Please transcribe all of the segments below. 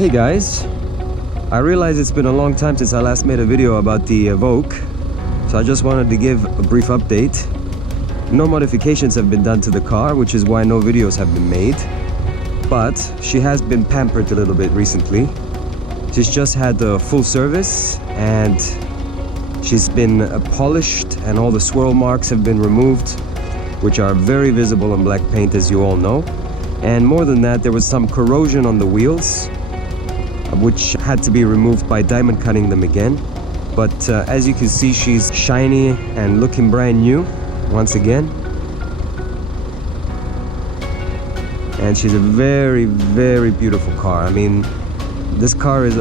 Hey guys, I realize it's been a long time since I last made a video about the Evoque, so I just wanted to give a brief update. No modifications have been done to the car, which is why no videos have been made, but she has been pampered a little bit recently. She's just had a full service and she's been polished, and all the swirl marks have been removed, which are very visible in black paint, as you all know. And more than that, there was some corrosion on the wheels, which had to be removed by diamond cutting them again. But as you can see, she's shiny and looking brand new once again. And she's a very, very beautiful car. I mean, this car is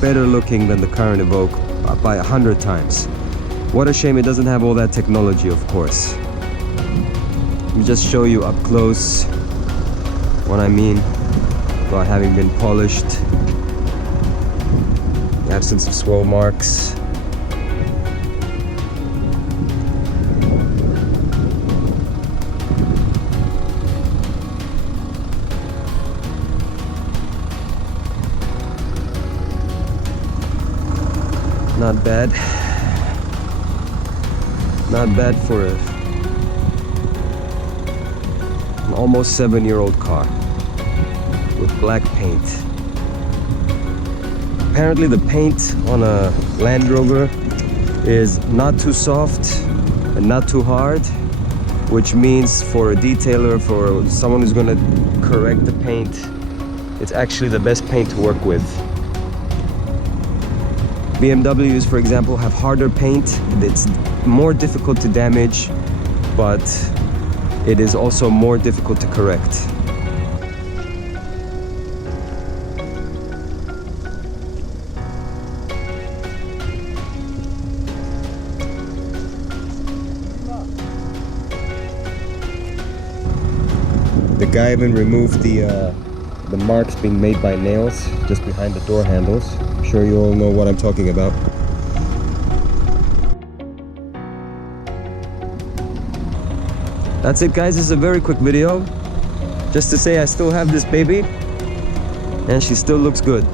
better looking than the current Evoque by 100 times. What a shame it doesn't have all that technology, of course. Let me just show you up close what I mean about having been polished. Absence of swirl marks. Not bad. Not bad for an almost 7-year-old car with black paint. Apparently the paint on a Land Rover is not too soft and not too hard, which means for a detailer, for someone who's going to correct the paint, it's actually the best paint to work with. BMWs, for example, have harder paint. It's more difficult to damage, but it is also more difficult to correct. The guy even removed the marks being made by nails just behind the door handles. I'm sure you all know what I'm talking about. That's it, guys. This is a very quick video, just to say I still have this baby and she still looks good.